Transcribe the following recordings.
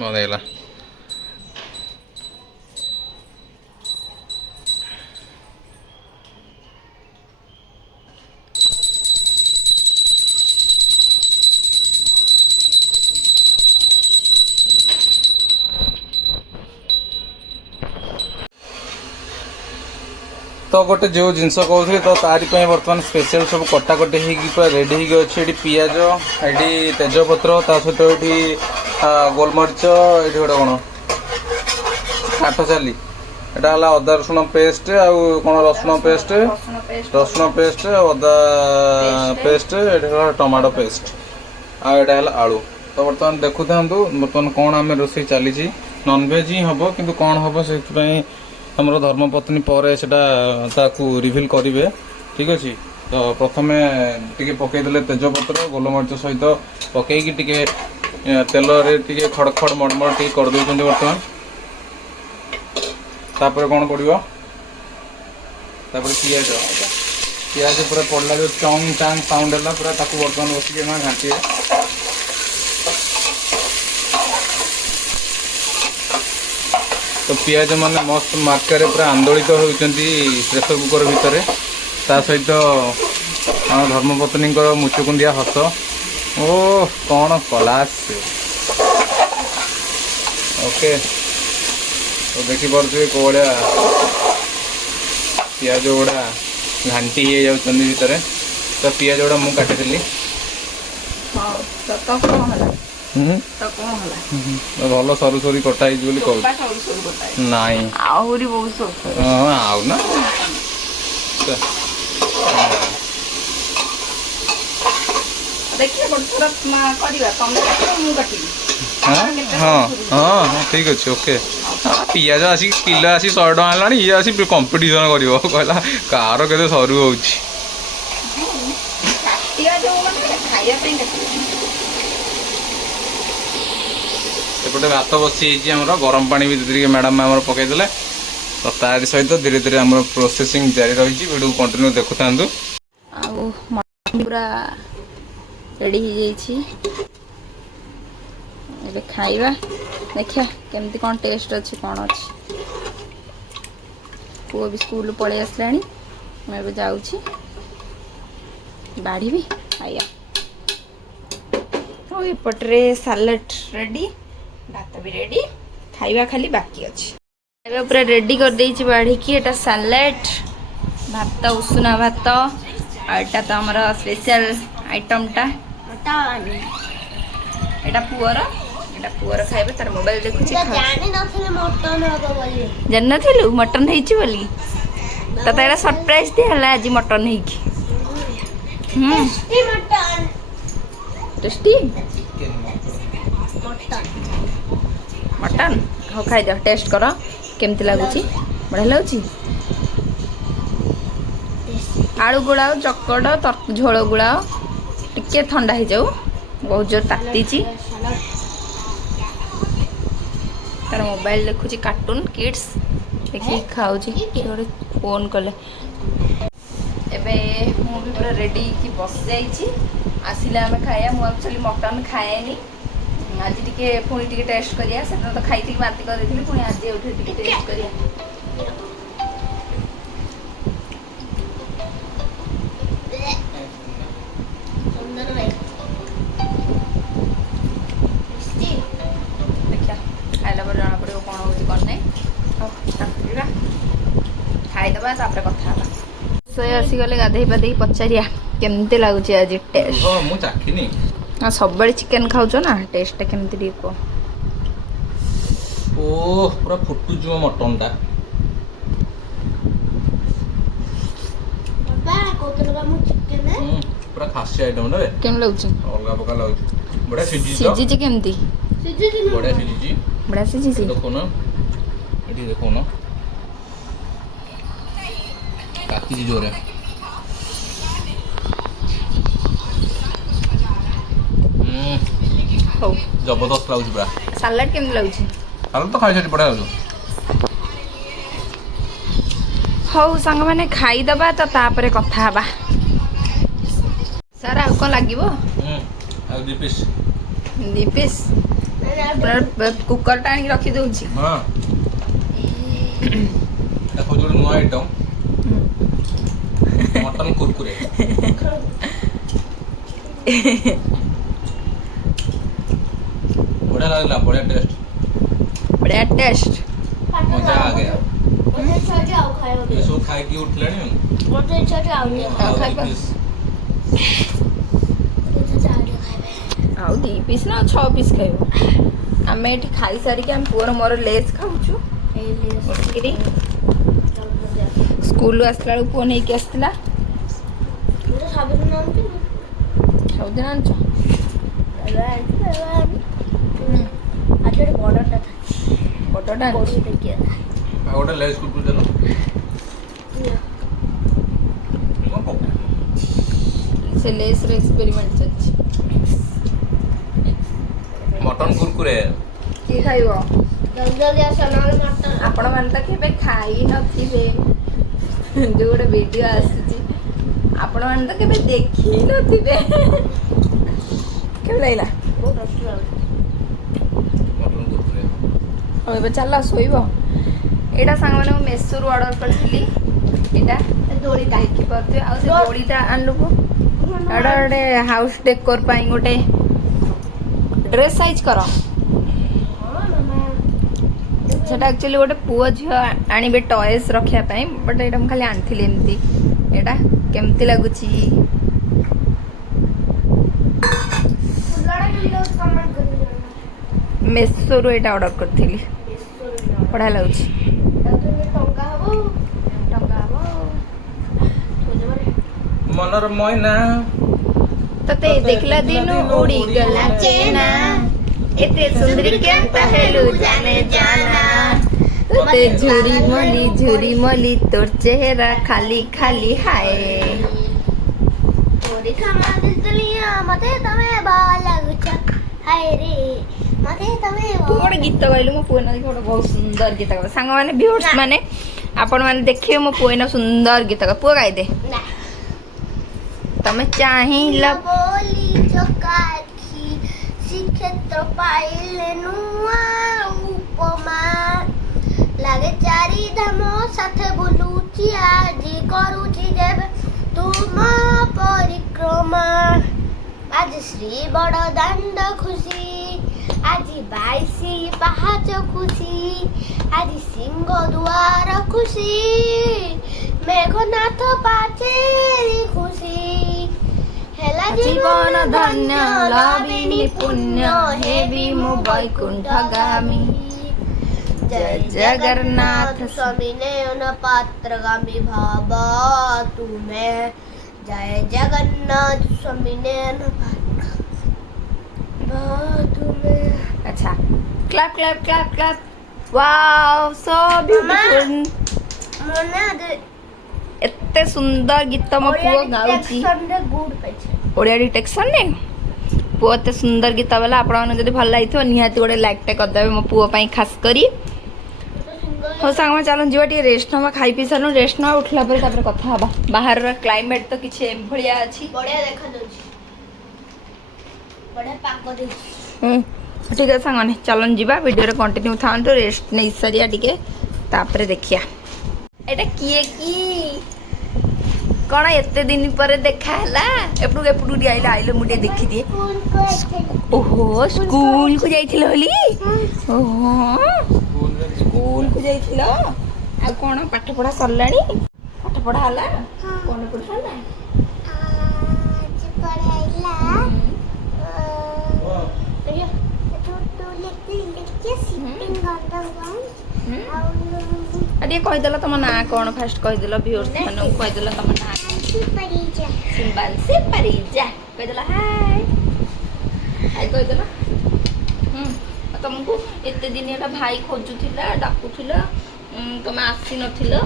ବନ୍ଦ ହେଇଗଲା। तो गोटे जो जिनस कहते तो तारी बर्तमान स्पेशल सब कटाकटी पूरा रेडी हो अच्छे ये पिज ये तेजपत्र ता सहित ये गोलमरीच ये गोटे कौन काठ चाली यहाँ अदा रसुण पेस्ट आउ कौन रसुण पेस्ट अदा पेस्ट ये टमाटो पेस्ट आटा आलू। तो बर्तमान देखु था बर्तमान कौन आम रोसे चली नॉनवेज ही हम कि कौन हम से हमर धर्मपत्नी पर सेटा रिभिल करेंगे ठीक अच्छे। तो प्रथम टे पकईदे तेजपत्र गोलमरीच सहित पकईकी टे तेल टे खड़ खड़ मड़मड़ टे करदे बर्तमान तापर कौन पड़ो पिज पिज पूरा पड़ला जो चंग चांग साउंड है पूरा बर्तमान बसिक घाटी तो पिज मैंने मस्त मार्केट पूरा आंदोलित होती प्रेसर कुकर भितर ता सहित आम धर्मपत्नी मुचुकुंडिया हस ओ कौन कलास ओके। तो देखी पारे कौ भाया पिज गुड़ा घाटी हो भितर तो पिज गुड़ा मुझे काटी भल सरू सरू कटा नाई आउ ना हाँ हाँ हाँ ठीक अच्छे ओके। पिज आसिक किलो आसी 100 टका है ये आसी कंपिटिशन कर कार के सरू हो एपटे भात बसी गरम पानी भी मैडम आम पकईदे तो तारी सहित धीरे धीरे आम प्रोसेसिंग जारी रही वीडियो कंटिन्यू देखु था पूरा रेडी हो खाइबा देखिया केमती कौन टेस्ट अच्छी कौन अच्छी पुओ भी स्कूल पड़े आसला मैं जाऊँ बाढ़ी खाइया। तो एपटे सालाड रेडी भात भी रेडी खाइबा खाली बाकी अच्छी खाइबा पूरा रेडी कर देइछि बाढ़ी की एटा सालाड भात उषुना भात आटा तो आमर स्पेशल आइटम टा एटा पुअर खाइबा तार मोबाइल देखुछि जानि नथिले मटन हबो बोली जानि नथिलु मटन हेछि बोली तो तारा सरप्राइज दे हला आज मटन हेछि टेस्टी मटन टेस्टी मटन हो खाई दो टेस्ट कर केमती लगुच बढ़िया लगुच आलू गुड़ाओ चकड़ झोल गुड़ाओ टिके ठंडा हो जाऊ बहुत जोर ताती तार मोबाइल देखुची कार्टून किड्स देखिए खाऊँ फोन कले एबे मु भी पूरा रेडी की बस जाइए आसिले आम खाया मु एक्चुअली मटन खाएनी आज टिके पुणी टिके टेस्ट करिया से तो खाई थी बांति कर देथिली पुणी आज उठे टिके टेस्ट करिया देखिया खाइला पर जाना पड़ो कौन होची कौन नहीं खाईदबा तापर कथा हला सोए आसी गले गाधे पाधे पचारिया केमती लगुच आज टेस्ट मु चाखिनी हाँ सब बड़े चिकन खाऊ ना टेस्ट केमती टी को ओ पूरा फुटु जो मटन टा बाबा कोतरबा मु चिकन है पूरा खासी आइटम रे केम लगुच अलगा पका लगुच बड़ा सिजी केमती बड़ा सिजी देखो ना एठी देखो ना काटी जोरे हो जबरदस्त लाଗୁଛି पूरा सलाड केम लाଗୁଛି सलाड तो खाइ छथि पड़ा हो हौ संग माने खाई दबा तो तापरे कथा हबा सारा को लागिवो आ दी पीस दीपिस କୁକରଟା ଆଣିକି ରଖିଦେଉଛି। ହଁ ଦେଖ ଗୋଟେ ନୂଆ ଆଇଟମ୍ ମଟନ କୁରକୁରେ। ବଢିଆ ଲାଗିଲା, ବଢିଆ ଟେଷ୍ଟ। ବଢିଆ ଟେଷ୍ଟ। ମଜା आ गया। ମୋତେ ଇଚ୍ଛା ଅଛି ଆଉ ଖାଇବାକୁ। ଏସବୁ ଖାଇକି ଉଠିଲାଣି। ମୋତେ ଇଚ୍ଛା ଅଛି ଆଉ ଟିକେ ଆଉ ଖାଇବା। ଆଉ 2 ପିସ୍ ନା 6 ପିସ୍ ଖାଇବ। ଆମେ ଏଠି ଖାଇସାରିକି ଆମ ପୁଅର ମୋର ଲେସ୍ ଖାଉଛୁ ବସିକିରି। ସ୍କୁଲରୁ ଆସିଲା ବେଳକୁ ପୁଅ ନେଇକି ଆସିଥିଲା। ସବୁଦିନ ଆଣୁଛି। ସବୁଦିନ ଆଣିଛ? ଆଜି ଗୋଟେ ବଡ଼ଟା ଥାଏ। ବଡ଼ଟା ଆଣିଛ? ବଡ଼ି ଦେଖିବା। ଆଉ ଗୋଟେ ଲେସ୍ କୁରକୁରେ ଦେଲ। କଣ ପକା? ସେ ଲେସ୍ର ଏକ୍ସପେରିମେଣ୍ଟ ଚାଲିଛି। ମଟନ କୁରକୁରେ। କିଏ ଖାଇବ? ଜଲ୍ଦି ଜଲ୍ଦି ଆସ ନହେଲେ ମଟନ। ଆପଣମାନେ ତ କେବେ ଖାଇ ନଥିବେ। ଯୋଉ ଗୋଟେ ଭିଡ଼ିଓ ଆସୁଛି ଆପଣମାନେ ତ କେବେ ଦେଖି ନଥିବେ। କେବେ ଲାଗିଲା? ବହୁତ ଟେଷ୍ଟି ଲାଗୁଛି। ମଟନ କୁରକୁରେ। ହଉ ଏବେ ଚାଲ ଶୋଇବ। ଏଇଟା ସାଙ୍ଗମାନେ ମୁଁ ମେସୋରୁ ଅର୍ଡ଼ର କରିଥିଲି। ଏଇଟା ଦୋଳିଟା ଦେଖିପାରୁଥିବେ। ଆଉ ସେ ଦୋଳିଟା ଆଣିଲୁ। ଏଇଟା ଗୋଟେ ହାଉସ୍ ଡେକୋର ପାଇଁ ଗୋଟେ ଡ୍ରେସ୍ ସାଇଜ୍ କର। ସେଟା ଆକ୍ଚୁଆଲି ଗୋଟେ ପୁଅ ଝିଅ ଆଣିବେ ଟଏସ୍ ରଖିବା ପାଇଁ, ବଟ୍ ଏଇଟା ମୁଁ ଖାଲି ଆଣିଥିଲି ଏମିତି। ଏଇଟା କେମିତି ଲାଗୁଛି? ମେସୋରୁ ଏଇଟା ଅର୍ଡ଼ର କରିଥିଲି। ବଢ଼ିଆ ଲାଗୁଛି। ଟଙ୍କା ହବ। ଟଙ୍କା ହବ। ମନର ମଇନା ତତେ ଦେଖିଲା ଦିନୁ ଉଡ଼ିଗଲା ଚେନା, ଏତେ ସୁନ୍ଦରୀ କେନ୍ତା ହେଲୁ ଜାନେ ଜାନା, ତତେ ଝୁରି ମଲି ତୋର ଚେହେରା ଖାଲି ଖାଲି ହାଏ। ମତେ ତମେ ଭଲ ଲାଗୁଛ ହାଏ ରେ, ମତେ ତମେ ତୁ ଗୋଟେ ଗୀତ ଗାଇଲୁ। ମୋ ପୁଅ ନା ଗୋଟେ ବହୁତ ସୁନ୍ଦର ଗୀତ ଗାଇବ। ସାଙ୍ଗମାନେ ଭିଉର୍ସ ମାନେ ଆପଣମାନେ ଦେଖିବେ ମୋ ପୁଅ ଏଇନା ସୁନ୍ଦର ଗୀତ ଗାଇବ। ପୁଅ ଗାଇଦେ। ତମେ ଚାହିଁଲ ବୋଲି ଚକାଖି ଶ୍ରୀକ୍ଷେତ୍ର ପାଇଲେ ନୂଆ ଉପମା, ଲାଗେ ଚାରି ଧାମ ସାଥେ ବୁଲୁଛି ଆଜି କରୁଛି ଯେବେ ତୁମ ପରିକ୍ରମା। ଆଜି ଶ୍ରୀ ବଡ଼ ଦାଣ୍ଡ ଖୁସି, ଆଜି 22 ପାହାଚ ଖୁସି, ଆଜି ସିଂହ ଦୁଆର ଖୁସି, ମେଘନାଥ ପାଚେରୀ ଖୁସି, ହେଲା ଜୀବନ ଧନ୍ୟ ଲବିନି ପୁଣ୍ୟ ହେବି ମୁଁ ବୈକୁଣ୍ଠ ଗାମୀ। ଜୟ ଜଗନ୍ନାଥ स्वामी नयन पात्र गामी भावा तुमे, जय जगन्नाथ स्वामी नयन पात्र तुमे। अच्छा clap clap clap clap. Wow so beautiful. मने एते सुंदर गीत मो पुओ गाउची। गुड पेचे ओडिया डिटेक्शन ने पुओ एते सुंदर गीत वाला आपण जदी भल लागिथो निहाती गोटे लाइक टे कर देबे मो पुओ पई खास करी। हो सांग में चलो जीवा टी रेस्ट नवा खाई पी सानु रेस्ट नवा उठला पर तापर कथा हबा। बाहर रा क्लाइमेट तो किछ एम भलिया अछि। बढ़िया देखा दोछि, बढ़िया पाग देछि। ठीक है सांग चलन जीवा वीडियो रे कंटिन्यू थांतो रेस्ट नै सरिया टिके तापर देखिया। एटा किए की कौन एते दिन पर देखा हला एपडू एपडू डी आइला आइलो मुटे देखि दिए। ओहो स्कूल को जाइथिलो होली। ओहो स्कूल को जाइथिलो आ कोन पाठ पढ़ा सरलानी पाठ पढ़ा हला कोन पढ़ा हला आज पढ़ाइला तो लेके सिपिंग करता हूं। अरे कहि देला तम ना कोन फास्ट कहि देला व्यूअर्स माने कहि देला तम ना परिजा सिम्बांसी परिजा कहि देला हाय हाय कहि देला। तुमको एते दिन एटा भाई खोजुथिला डाकुथिला तुम आसी नथिलो।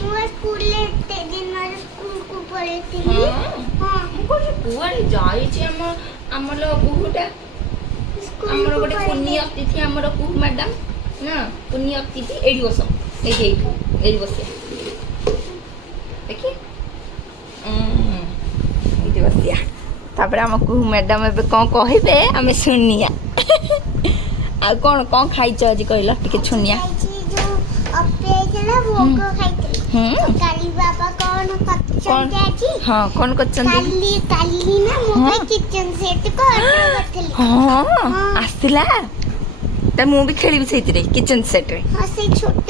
मु स्कूल एते दिन मारे स्कूल को पळेथिली। हां को कुआडी जाई छी हमर बुहुटा हमर गोटे कुनी अतिथि हमर कुह मैडम ना कुनी अतिथि एडी बस एडी बस देखि एडी बसिया तापर हम कुह मैडम एबे कोन कहिबे हमें सुनिया। ଆଉ କ'ଣ ଖାଇଛ ଆଜି କହିଲ ଟିକେ ଛୁନିଆ? ଖାଇଛି ଯୋଉ ଅପେ ହେଇଥିଲା ଭୋଗ ଖାଇଥିଲି। ହୁଁ କାଲି ବାବା କ'ଣ କରିଛନ୍ତି ଆଜି? ହଁ କ'ଣ କରିଛନ୍ତି? କାଲି ନା ମୋ ପାଇଁ କିଚେନ ସେଟ୍ କୁ ଅର୍ଡର କରିଥିଲି। ହଁ ଆସିଲା ତା ମୁଁ ବି ଖେଳିବି ସେଇଥିରେ କିଚେନ ସେଟ୍ରେ। ହଁ ସେଇ ଛୋଟ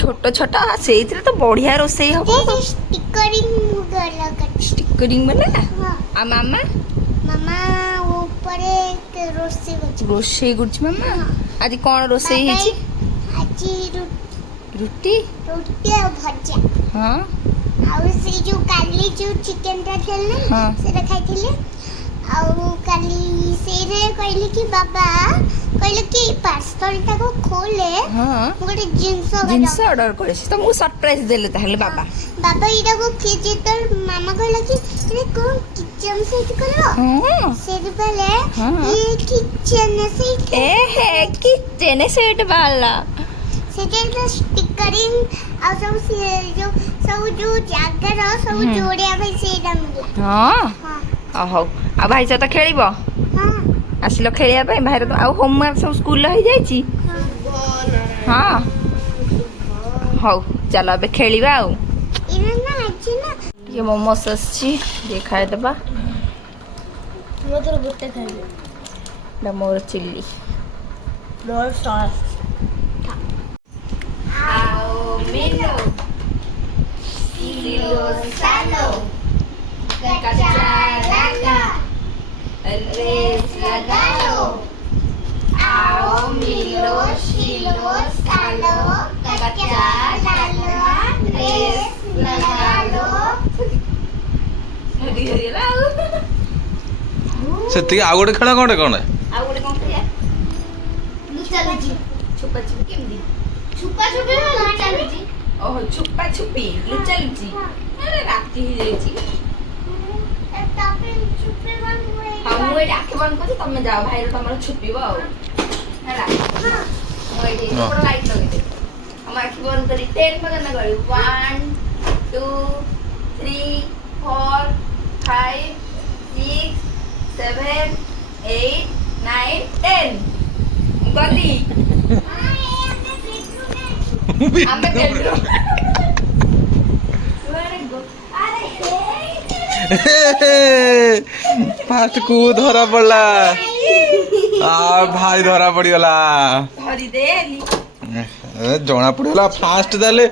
ଛୋଟ ଛୋଟ ସେଇଥିରେ ତ ବଢିଆ ରୋଷେଇ ହବ। ଷ୍ଟିକରିଂ ମୁଁ ଲଗାଉଛି। ଷ୍ଟିକରିଂ ମାନେ ହଁ ଆଉ ମାମା ଉପରେ ରୋଷେଇ କରୁଛି ମାମା। ଆଜି କ'ଣ ରୋଷେଇ ହେଇଛି? ଆଜି ରୁଟି ଆଉ ଭଜା। ହଁ ଆଉ ସେଇ ଯୋଉ କାଲି ଯୋଉ ଚିକେନଟା ଥିଲା ହଁ। ସେଟା ଖାଇଥିଲି। ଆଉ କାଲି ସେଇରେ କହିଲି କି ବାବା କହିଲେ କି ପାର୍ସଲଟାକୁ ଖୋଲେ ହଁ ମୁଁ ଗୋଟେ ଜିନିଷ ଅର୍ଡର କରିଛି ତ ମୁଁ ସରପ୍ରାଇଜ ଦେଲେ ତାହେଲେ ବାବା ଏଇଟାକୁ ଯେତେବେଳେ ମାମା କହିଲା କି ଏଇଟା କ'ଣ କିଚେନ ସେଟ୍ କରିବ ସେତେବେଳେ କିଚେନ ସେଟ୍ ବାଲା ସେଟା ଷ୍ଟିକରିଂ ଆଉ ସବୁ ଯୋଉ ଜାଗାର ସବୁ ଯୋଡ଼ିବା ପାଇଁ ସେଇଟା ମିଳିଲା। ହଉ ଆଉ ଭାଇ ସହିତ ଖେଳିବ? ଆସିଲ ଖେଳିବା ପାଇଁ ଭାଇର ତ ଆଉ ହୋମୱାର୍କ ସବୁ ସ୍କୁଲରେ ହେଇଯାଇଛି? ହଁ ହଉ ଚାଲ ଏବେ ଖେଳିବା। ଆଉ ଟିକେ ମୋମୋସ୍ ଆସିଛି ଟିକେ ଖାଇଦେବା। ମୋର ଚିଲ୍ଲି रेस लगा लो आओ मिलो शिलो सालो कच्चा डालो रेस लगा लो। ସେତିକି ଆଉ ଗୋଟେ ଖେଳ କ'ଣ ଆଉ ଗୋଟେ କ'ଣ ଖେଳିବା? ଛୁପା ଛୁପି କେମିତି? ଓହୋ ଛୁପା ଛୁପି ଲୁଚା ଲୁଚି। ରାତି ହେଇଯାଇଛି। ହଁ ମୁଁ ଏଇଠି ଆଖି ବନ୍ଦ କରୁଛି ତମେ ଯାଅ ଭାଇର ତମର ଛୁପିବ ଆଉ ହେଲା। ମୁଁ ଏଇଠି ଲାଇଟ୍ ଲଗେଇଦେବି ଆମ ଆଖି ବନ୍ଦ କରି 10 ପର୍ଯ୍ୟନ୍ତ କରିବୁ 1 2 3 4 5 6 7 8 9 10 ଗଲି ଆମେ ବେଡରୁମ୍ ଫାଷ୍ଟ କୁ ଧରା ପଡିଲା ଭାଇ ଧରା ପଡିଗଲା। ଜଣା ପଡିଗଲା ଫାଷ୍ଟ ତାହେଲେ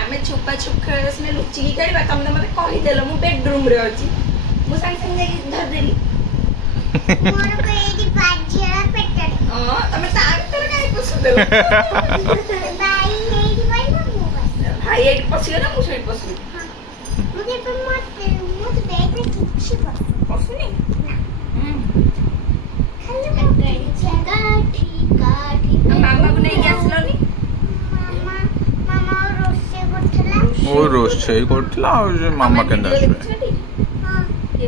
ଆମେ ଛୁପା ଛୁପ ଖେଳ ସିନା ଲୁଚିକି ଖେଳିବା ତମେ ମତେ କହିଦେଲ ମୁଁ ବେଡରୁମରେ ଅଛି ମୁଁ ସାଙ୍ଗେ ସାଙ୍ଗେ ଯାଇକି ଧରିଦେଲି। ତମେ ତା ଭିତରେ କାହିଁ ପଶିଦେଲ? ଭାଇ ଏଇଠି ପଶିଗଲା ମୁଁ ସେଇଠି ପଶିଲି। ପଶୁନି ମାମାକୁ ନେଇକି ଆସିଲନି? ରୋଷେଇ କରୁଥିଲା ଆଉ ମାମା କେମିତି ଆସିବେ?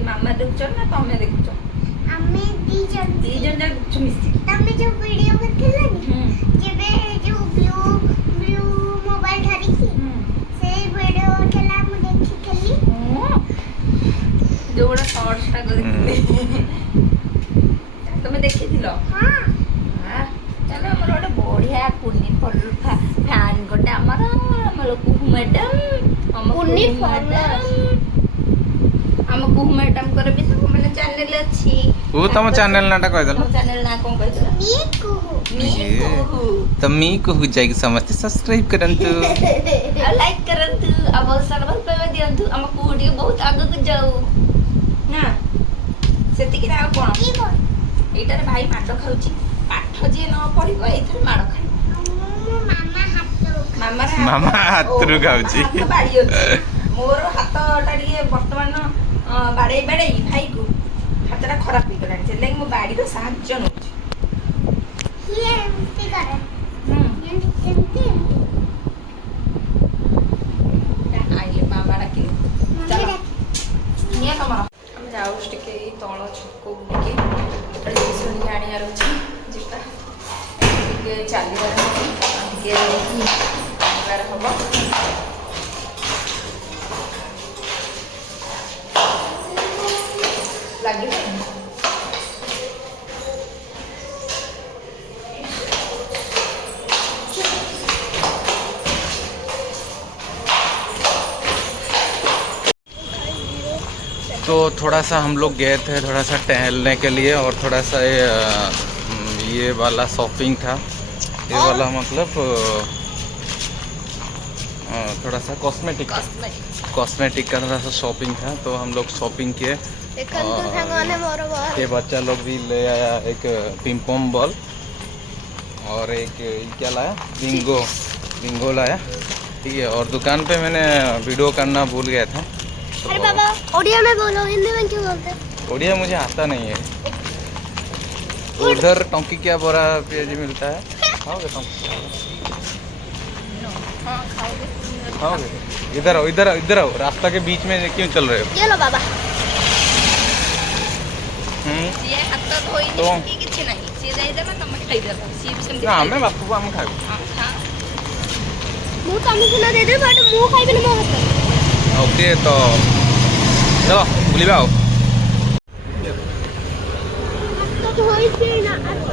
ମାମା ଦେଖୁଛ ନା ତମେ ଦେଖୁଛ? ଆମେ ଦି ଜଣ ଦେଖୁଛୁ ମିଶିକି। ତମେ ଯୋଉ ଭିଡିଓ କରିଥିଲନି ଯେବେ ଯୋଉ ବ୍ଲୁ ମୋବାଇଲ ଧରିକି ସେଇ ଭିଡିଓ ଥିଲା ମୁଁ ଦେଖିଥିଲି। ଯୋଉଟା ଶର୍ଟସଟା କରିଥିଲି ତମେ ଦେଖିଥିଲ? ତାହେଲେ ଆମର ଗୋଟେ ବଢିଆ କୁନି ଫ୍ୟାନ୍ ଗୋଟେ ଆମର କୁହୁ ମ୍ୟାଡାମ ଆମ କୁହୁ ମ୍ୟାଡାମଙ୍କର ବି ସବୁ ମାନେ ଚ୍ୟାନେଲ ଅଛି। ତମ ଚ୍ୟାନେଲ ନାଁଟା କହିଦେଲ? ଚ୍ୟାନେଲ ନାଁ କ'ଣ କହିଦେଲ? ତ ମି କୁହୁ ଯାଇକି ସମସ୍ତେ ସବସ୍କ୍ରାଇବ କରନ୍ତୁ ଆଉ ଲାଇକ୍ କରନ୍ତୁ ଆଉ ବହୁତ ସାରା ଭଲ ପାଇବା ଦିଅନ୍ତୁ। ଆମ କୁହୁ ଟିକେ ବହୁତ ଆଗକୁ ଯାଉ ନା ସେତିକି ନା ଆଉ କ'ଣ? ଏଇଟାରେ ଭାଇ ମାଡ଼ ଖାଉଛି। ପାଠ ଯିଏ ନ ପଢିବ ଏଇଥିରେ ମାଡ଼ ଖାଇବ। ମାମା ହାତରୁ ଖାଉଛି। ମୋର ହାତଟା ଟିକେ ବର୍ତ୍ତମାନ ବାଡ଼େଇ ଭାଇକୁ ହାତଟା ଖରାପ ହେଇଗଲାଣି ସେଥିଲାଗି ମୋ ବାଡ଼ିର ସାହାଯ୍ୟ ନଉଛି। ଆଇଲେ ମାମା ଡାକିଲେ ନିଅ ତମର। ଆମେ ଯାଉଛୁ ଟିକେ ଏଇ ତଳ ଛକକୁ ଟିକେ ଜିନିଷ ଟିକେ ଆଣିବାର ଅଛି ଯିବା। ଟିକେ ଚାଲିବାର ଟିକେ ଯିବାର ହବ। ଲାଗିବ तो थोड़ा सा हम लोग गए थे थोड़ा सा टहलने के लिए और थोड़ा सा ये वाला शॉपिंग था। ये वाला मतलब थोड़ा सा कॉस्मेटिक का थोड़ा सा शॉपिंग था, तो हम लोग शॉपिंग किए। ये बच्चा लोग भी ले आया एक पिंपोम बॉल और एक क्या लाया, बिंगो लाया, ठीक है। और दुकान पे मैंने वीडियो करना भूल गया था। अरे बाबा उड़िया में बोलो, हिंदी में क्यों बोलते? उड़िया मुझे आता नहीं है। उधर टोंकी क्या बोरा पियाजी मिलता है, खाओगे टोंकी? खाओगे? इधर आओ, इधर आओ, इधर आओ। रास्ता के बीच में क्यों चल रहे हो? ये लो बाबा। ସିଏ ହାତ ଧୋଇନି କି କିଛି ନାହିଁ, ସିଏ ଦେଇଦେବେ ତମେ ଖାଇଦେବ। ସିଏ ବି ସେମିତି ନା ଆମେ ବାପକୁ ଆମେ ଖାଇବୁ। ମୁଁ ତମକୁ ସିନା ଦେଇଦେବି, ବଟ୍ ମୁଁ ଖାଇବିନି ମୋ ହାତରେ। ओके तो चलो बुलिबा आओ।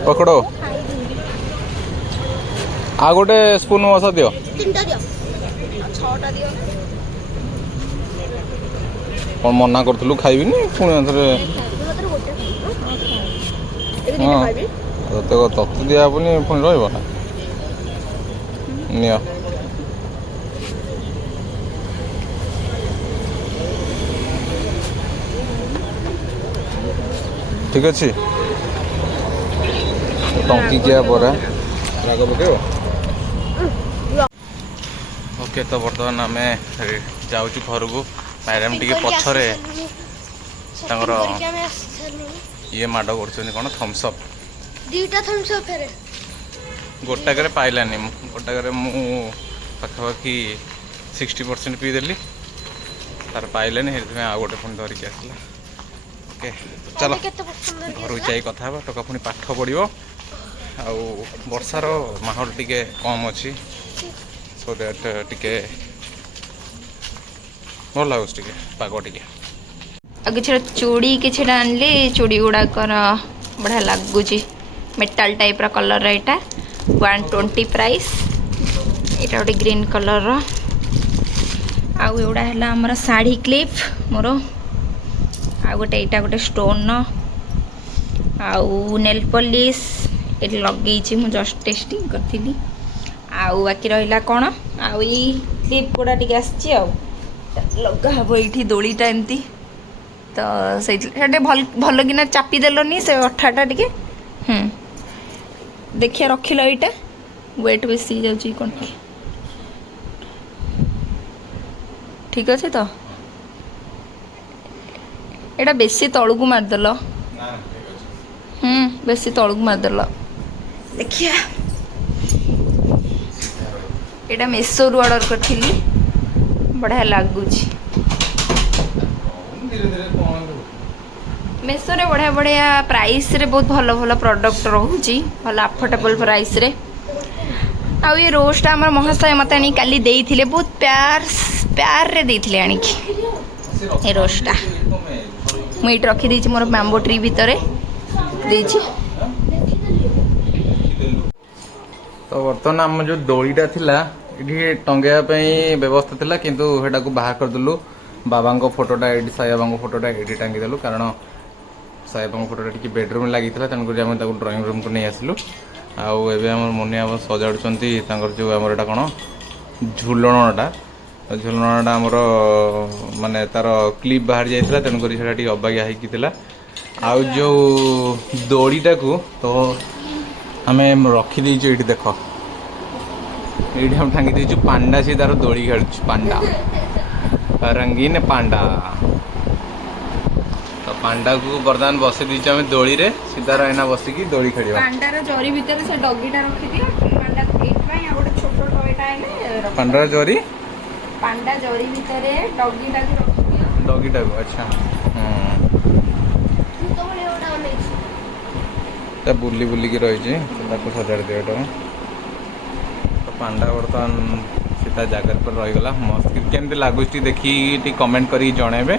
पकड़ो आ गोटे स्पून मसा दियो, 3टा दियो, 6ଟା ଦିଅ। कौन मना करथलु खाइबिनी पुणी थरे। हाँ तते तते दिया पुणी पुणी रहइबो ना नियो। ठीक अच्छे टंकी क्या बोरा राग पकेब। ओके तो बर्तमान आम जाऊँ घर को। मैडम टी पछरे ये माड़ कर कौन थम्सअप, 2टा थम्सअप फेरे गोटाक पाइलानी, गोटाक मु पाखापाखि 60% पीदेली, तार पाइलानी, आ गोटे पुणी धरिकी आसला। ओके चलो घर जाई कथा टका पुणी पाठ पढ़ो। आउ वर्षार माहौल टिके कम अच्छी, सो दैट टिके भल लगुच टिके पाग टिके। ଆଉ କିଛି ଚୁଡ଼ି କିଛିଟା ଆଣିଲି। ଚୁଡ଼ି ଗୁଡ଼ାକର ବଢ଼ିଆ ଲାଗୁଛି, ମେଟାଲ ଟାଇପ୍ର କଲର୍ର। ଏଇଟା 120 ପ୍ରାଇସ୍। ଏଇଟା ଗୋଟେ ଗ୍ରୀନ୍ କଲର୍ର। ଆଉ ଏଗୁଡ଼ା ହେଲା ଆମର ଶାଢ଼ୀ କ୍ଲିପ୍ ମୋର। ଆଉ ଗୋଟେ ଏଇଟା ଗୋଟେ ଷ୍ଟୋନ୍ର। ଆଉ ନେଲ୍ ପଲିସ୍ ଏଠି ଲଗେଇଛି, ମୁଁ ଜଷ୍ଟ ଟେଷ୍ଟିଂ କରିଥିଲି। ଆଉ ବାକି ରହିଲା କ'ଣ, ଆଉ ଏଇ କ୍ଲିପ୍ ଗୁଡ଼ା ଟିକେ ଆସିଛି, ଆଉ ଲଗା ହେବ ଏଇଠି ଦୋଳିଟା ଏମିତି। ତ ସେଇଟା ଭଲ କିନା ଚାପି ଦେଲନି ସେ ଅଠାଟା ଟିକେ। ଦେଖିଆ ରଖିଲ, ଏଇଟା ୱେଟ୍ ବେଶୀ ହେଇଯାଉଛି କ'ଣ, ଠିକ୍ ଅଛି ତ? ଏଇଟା ବେଶୀ ତଳକୁ ମାରିଦେଲ, ବେଶୀ ତଳକୁ ମାରିଦେଲ। ଦେଖିଆ ଏଇଟା ମେସୋରୁ ଅର୍ଡ଼ର କରିଥିଲି, ବଢ଼ିଆ ଲାଗୁଛି। मेसोरे बढ़िया बढ़िया प्राइस रे बहुत भल भल प्रोडक्ट रोचे, भल अफोर्डेबल प्राइस रे। आ ये रोस्ट आम महाशय मत आनी काली देइथिले, बहुत प्यार रे देइथिले आनिकी। ये रोस्टा मुझे रखी देछि मोर बैम्बो ट्री भितर देछि। तो बर्तमान आम जो दोलीटा थिला ये टंगेया व्यवस्था थिला, किंतु हेटा को बाहर करदेलु। बाबा फोटोटा ये साई बाबा फोटोटा ये टांगीदेलु, कारण साई बाबा फोटोटा टी बेडरूम लगी था, तेणुक ड्रॉइंग रूम को नहीं आसलु। आउ एम मुनिया सजाड़ुंट जो आमर एटा कौन झुलणटा, झुलणटा आमर माने तार क्लिप बाहर जाइए, तेणुक अबागिया होता। आउ जो दोलीटा को तो आम रखीदेचु ये देख, ये हम टांगी देचु पांडा से तार दोली खेल, पांडा रंगीन पांडा। तो पांडा को बर्तमान बसई दीचु आम दोली रे, सीधा रहना बसिकी दोली खेल। पांडार जरी भीतर से डॉगीटा रखी दियो। पांडा एटपाई आ गोटे छोटो टॉयटा आइले पांडा जरी, पांडा जरी भीतर डॉगीटा को रखी दियो। डॉगीटा को अच्छा। तो ता बुली बुलिकी रही सजाड़ दिया तो पांडा बर्तमान सीता जगह पर रहीगला मस्त केमती लगुच देखी कमेंट करी जणेबे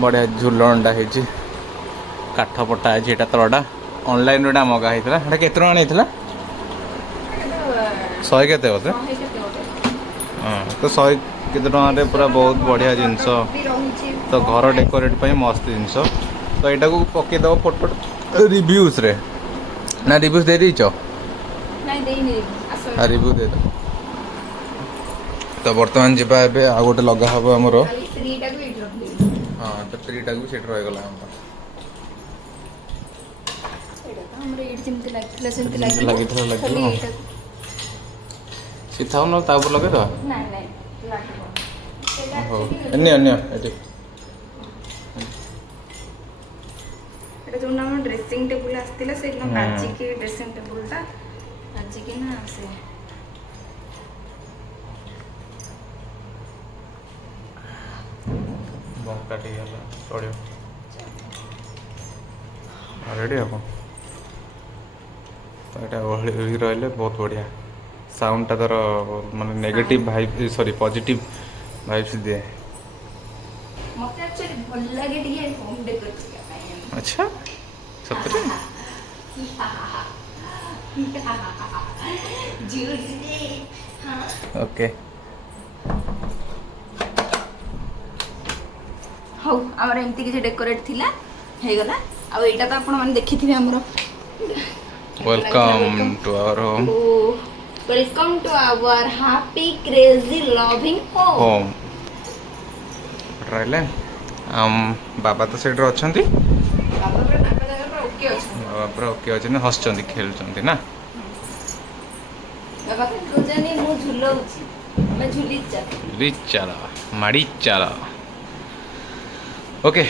बढ़िया झुलणटा है काठ पटा है यहाँ तलटा ऑनलाइन जोटा मगा होता है केते टଙ୍କା 100 केते बोधे हाँ तो 100 केते टଙ୍କା पूरा बहुत बढ़िया जिनस तो घर डेकोरेट पे मस्त जिनस तो यहाँ को पकईदेव फोटो रिव्यूज रे ना रिव्यूज दे दीच रिव्यू दे दो तो बर्तमान जीवा ए आ गोटे लगा हम आमर हाँ तो ट्रीटा भी सीट रहीगला लगे सीधा ना लगे तो जो नाम ड्रेसिंग टेबल आस्तिला से एकदम बाजिक ड्रेसिंग टेबल ता बाजिक ना से काटी चढ़ो रेडी हम तो यहाँ रही बहुत बढ़िया साउंडटा तार माने negative vibe sorry positive vibes दिए मते एक्चुअली भल लागे दिए होम डेकोर अच्छा सतरे ओके हौ हमर एमती किसी डेकोरेट थिला हे गला आ एटा तो आपण माने देखिथिबे हमर welcome to our home welcome to our happy crazy loving home रहिले बाबा तो सेठ अछंती बाबा पर ताका जगह पर ओके अछि बाबा पूरा ओके अछन हसचंती खेलचंती ना बाबा के रोजानी मु झुलौची मैं झुली जा चला माड़ी चला ओके